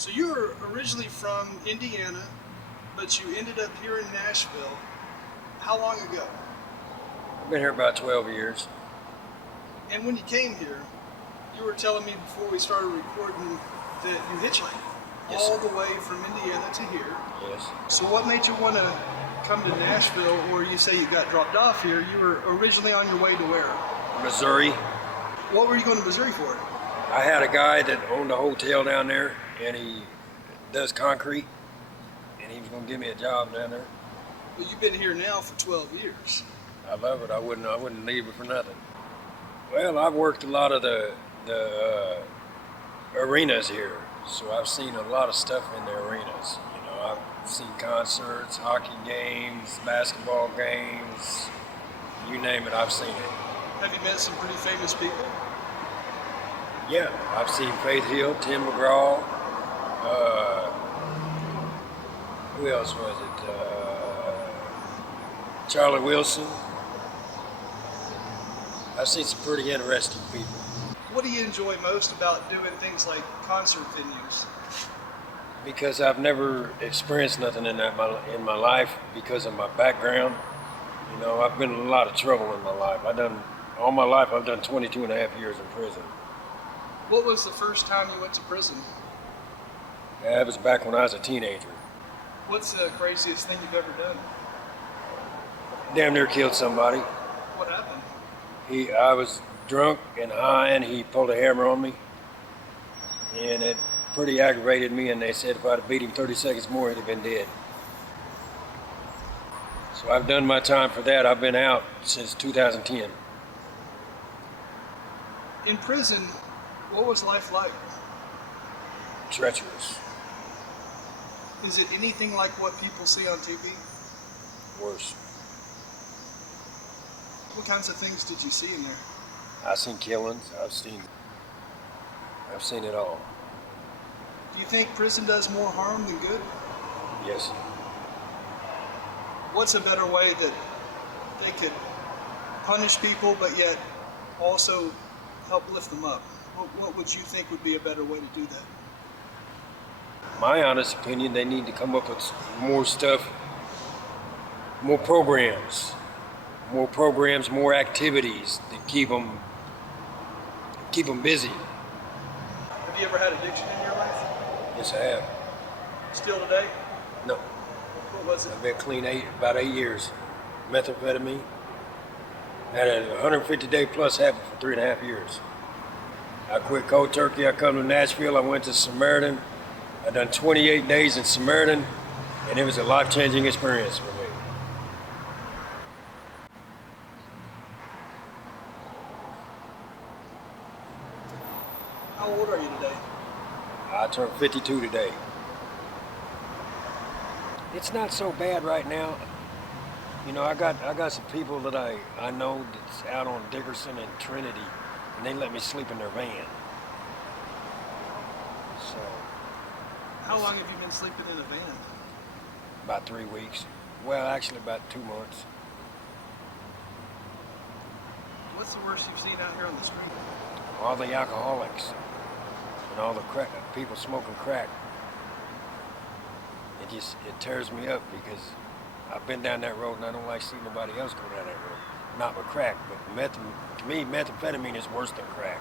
So you were originally from Indiana, but you ended up here in Nashville. How long ago? I've been here about 12 years. And when you came here, you were telling me before we started recording that you hitchhiked Yes, all sir. the way from Indiana to here. Yes. So what made you want to come to Nashville, or you say you got dropped off here? You were originally on your way to where? Missouri. What were you going to Missouri for? I had a guy that owned a hotel down there, and he does concrete, and he was going to give me a job down there. Well, you've been here now for 12 years. I love it. I wouldn't leave it for nothing. Well, I've worked a lot of the arenas here, so I've seen a lot of stuff in the arenas. You know, I've seen concerts, hockey games, basketball games, you name it, I've seen it. Have you met some pretty famous people? Yeah, I've seen Faith Hill, Tim McGraw. Who else was it? Charlie Wilson. I've seen some pretty interesting people. What do you enjoy most about doing things like concert venues? Because I've never experienced nothing in my life because of my background. You know, I've been in a lot of trouble in my life. All my life I've done 22 and a half years in prison. What was the first time you went to prison? That was back when I was a teenager. What's the craziest thing you've ever done? Damn near killed somebody. What happened? I was drunk and high, and he pulled a hammer on me, and it pretty aggravated me, and they said if I'd have beat him 30 seconds more, he'd have been dead. So I've done my time for that. I've been out since 2010. In prison, what was life like? Treacherous. Is it anything like what people see on TV? Worse. What kinds of things did you see in there? I've seen killings. I've seen it all. Do you think prison does more harm than good? Yes. What's a better way that they could punish people but yet also help lift them up? What would you think would be a better way to do that? My honest opinion, they need to come up with more stuff, more programs, more activities that keep them busy. Have you ever had addiction in your life? Yes, I have. Still today? No, What was it? I've been clean about 8 years. Methamphetamine. Had a 150-day plus habit for 3.5 years. I quit cold turkey. I come to Nashville. I went to Samaritan. I done 28 days in Samaritan, and it was a life-changing experience for me. How old are you today? I turned 52 today. It's not so bad right now. You know, I got some people that I know that's out on Dickerson and Trinity, and they let me sleep in their van. So How long have you been sleeping in a van? about 3 weeks. Well, actually about 2 months. What's the worst you've seen out here on the street? All the alcoholics and all the people smoking crack. It tears me up because I've been down that road and I don't like seeing nobody else go down that road. Not with crack, but to me, methamphetamine is worse than crack.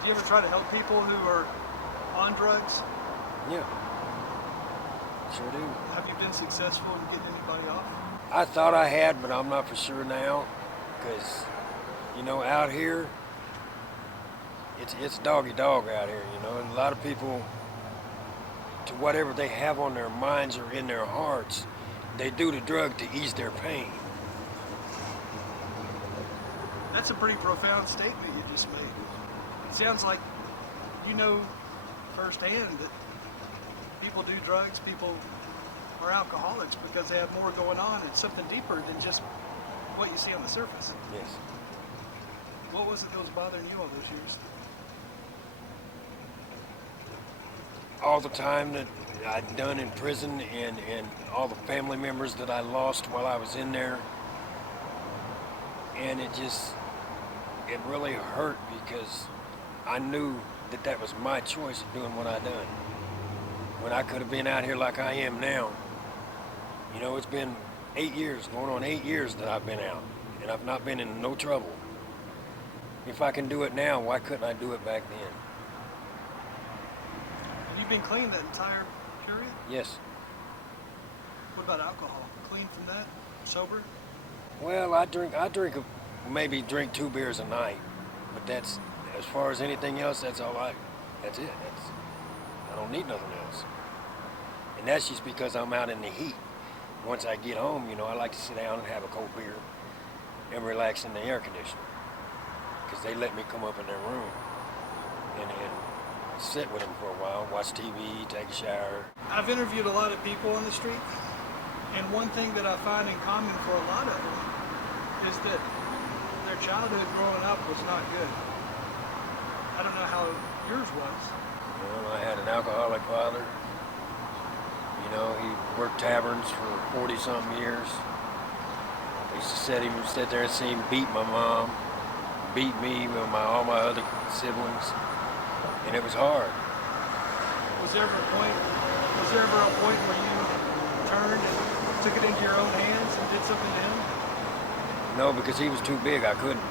Do you ever try to help people who are on drugs? Yeah, sure do. Have you been successful in getting anybody off? I thought I had, but I'm not for sure now, because, you know, out here, it's doggy dog out here, you know, and a lot of people, to whatever they have on their minds or in their hearts, they do the drug to ease their pain. That's a pretty profound statement you just made. It sounds like you know firsthand that people do drugs, people are alcoholics because they have more going on. It's something deeper than just what you see on the surface. Yes. What was it that was bothering you all those years? All the time that I'd done in prison and all the family members that I lost while I was in there. And it really hurt because I knew that that was my choice of doing what I done. When I could have been out here like I am now. You know, it's been 8 years, going on 8 years that I've been out, and I've not been in no trouble. If I can do it now, why couldn't I do it back then? Have you been clean that entire period? Yes. What about alcohol? Clean from that? Sober? Well, maybe drink 2 beers a night, but that's, as far as anything else, that's it. I don't need nothing else. And that's just because I'm out in the heat. Once I get home, you know, I like to sit down and have a cold beer and relax in the air conditioner. Because they let me come up in their room and sit with them for a while, watch TV, take a shower. I've interviewed a lot of people on the street, and one thing that I find in common for a lot of them is that their childhood growing up was not good. I don't know how yours was. Well, I had an alcoholic father. You know, he worked taverns for 40-something years. I used to sit there and see him beat my mom, beat me with all my other siblings, and it was hard. Was there ever a point where you turned and took it into your own hands and did something to him? No, because he was too big, I couldn't.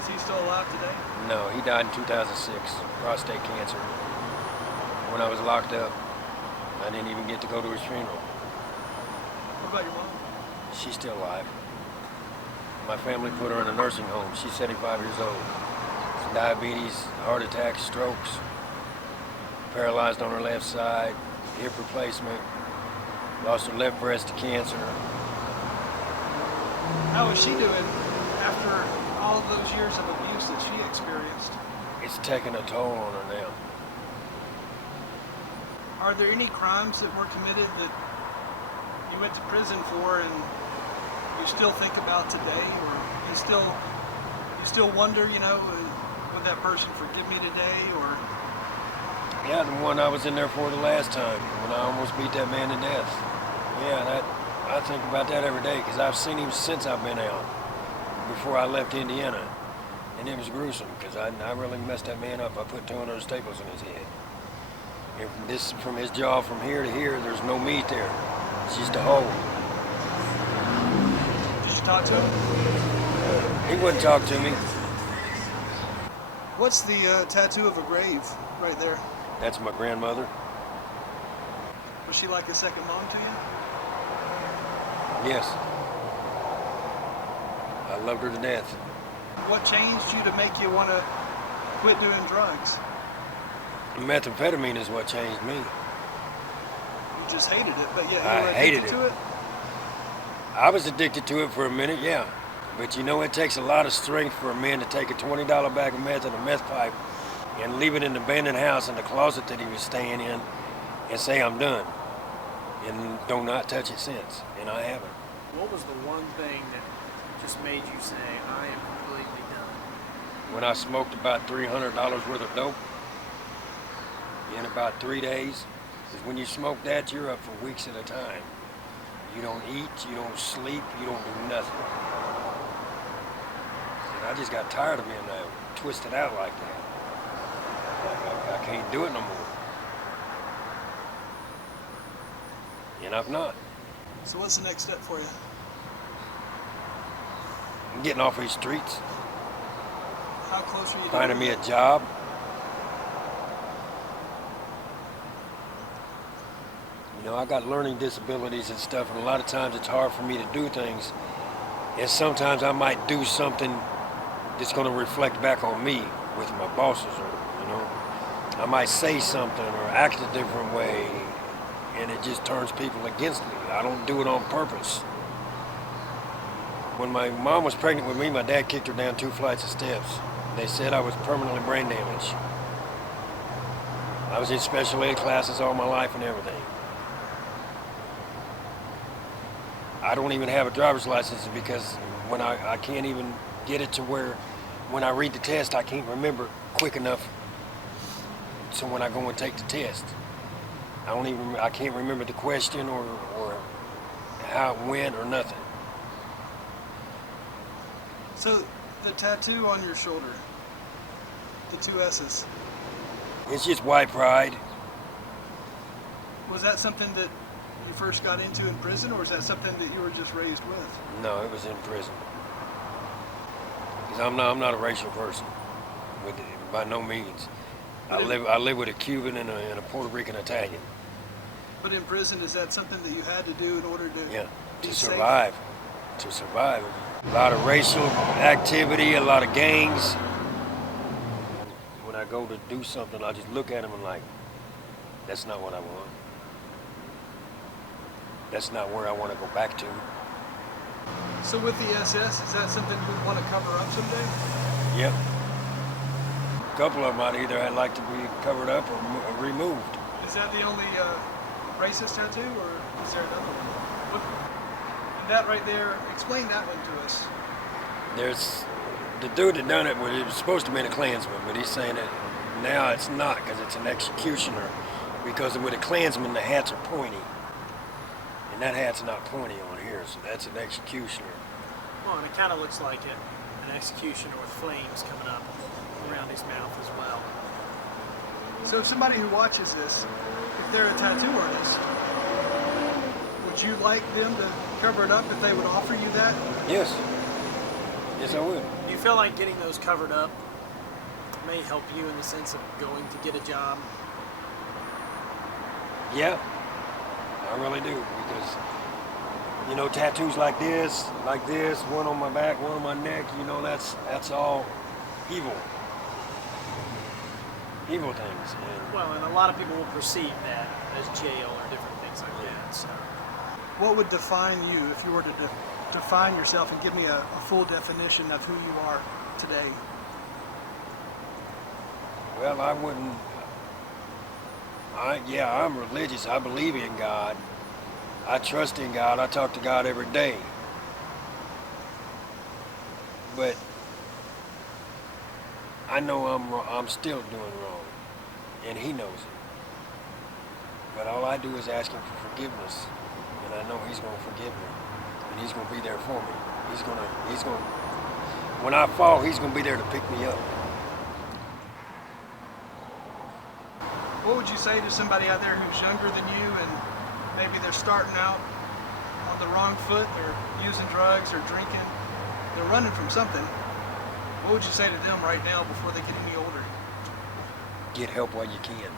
Is he still alive today? No, he died in 2006, prostate cancer. When I was locked up, I didn't even get to go to his funeral. What about your mom? She's still alive. My family put her in a nursing home. She's 75 years old. Diabetes, heart attacks, strokes, paralyzed on her left side, hip replacement, lost her left breast to cancer. How is she doing after all of those years of abuse that she experienced? It's taking a toll on her now. Are there any crimes that were committed that you went to prison for and you still think about today, or you still wonder, you know, would that person forgive me today, or? Yeah, the one I was in there for the last time, when I almost beat that man to death. Yeah, I think about that every day, because I've seen him since I've been out, before I left Indiana, and it was gruesome, because I really messed that man up. I put 200 staples in his head. And from his jaw from here to here, there's no meat there. It's just a hole. Did you talk to him? He wouldn't talk to me. What's the tattoo of a grave right there? That's my grandmother. Was she like a second mom to you? Yes. I loved her to death. What changed you to make you want to quit doing drugs? Methamphetamine is what changed me. You just hated it, but yet you I were hated addicted to it? I was addicted to it for a minute, yeah. But you know, it takes a lot of strength for a man to take a $20 bag of meth and a meth pipe and leave it in the abandoned house in the closet that he was staying in and say, I'm done. And do not touch it since. And I haven't. What was the one thing that just made you say, I am completely done? When I smoked about $300 worth of dope in about 3 days, because when you smoke that, you're up for weeks at a time. You don't eat, you don't sleep, you don't do nothing. And I just got tired of being twisted out like that. I can't do it no more. And I've not. So what's the next step for you? I'm getting off these streets, How close are you to finding me doing a job. You know, I got learning disabilities and stuff, and a lot of times it's hard for me to do things. And sometimes I might do something that's going to reflect back on me with my bosses, or, you know, I might say something or act a different way, and it just turns people against me. I don't do it on purpose. When my mom was pregnant with me, my dad kicked her down 2 flights of steps. They said I was permanently brain damaged. I was in special ed classes all my life and everything. I don't even have a driver's license because when I can't even get it to where when I read the test, I can't remember quick enough. So when I go and take the test, I can't remember the question or how it went or nothing. So the tattoo on your shoulder, the 2 S's, It's just white pride. Was that something that you first got into in prison, or is that something that you were just raised with? No, it was in prison. Because I'm not a racial person, by no means. I live with a Cuban and a Puerto Rican Italian. But in prison, is that something that you had to do in order to be to safe? survive. To survive. A lot of racial activity, a lot of gangs. When I go to do something, I just look at them and like, that's not what I want. That's not where I want to go back to. So with the SS, is that something you would want to cover up someday? Yep. A couple of them I'd either I'd like to be covered up or removed. Is that the only racist tattoo, or is there another one? And that right there, explain that one to us. There's the dude that done it, well, it was supposed to be a Klansman, but he's saying that now it's not because it's an executioner. Because with a Klansman, the hats are pointy. And that hat's not pointy on here, so that's an executioner. Well, and it kind of looks like it, an executioner with flames coming up around his mouth as well. So if somebody who watches this, if they're a tattoo artist, would you like them to cover it up if they would offer you that? Yes. Yes, I would. Do you feel like getting those covered up may help you in the sense of going to get a job? Yeah, I really do, because, you know, tattoos like this, one on my back, one on my neck, you know, that's all evil. Evil things. And Well, and a lot of people will perceive that as jail or different things like that. So, What would define you if you were to define yourself and give me a full definition of who you are today? well, I wouldn't. I'm religious. I believe in God. I trust in God. I talk to God every day. But I know I'm still doing wrong, and He knows it. But all I do is ask Him for forgiveness, and I know He's going to forgive me, and He's going to be there for me. He's going to. When I fall, He's going to be there to pick me up. What would you say to somebody out there who's younger than you and maybe they're starting out on the wrong foot, they're using drugs or drinking, they're running from something? What would you say to them right now before they get any older? Get help while you can.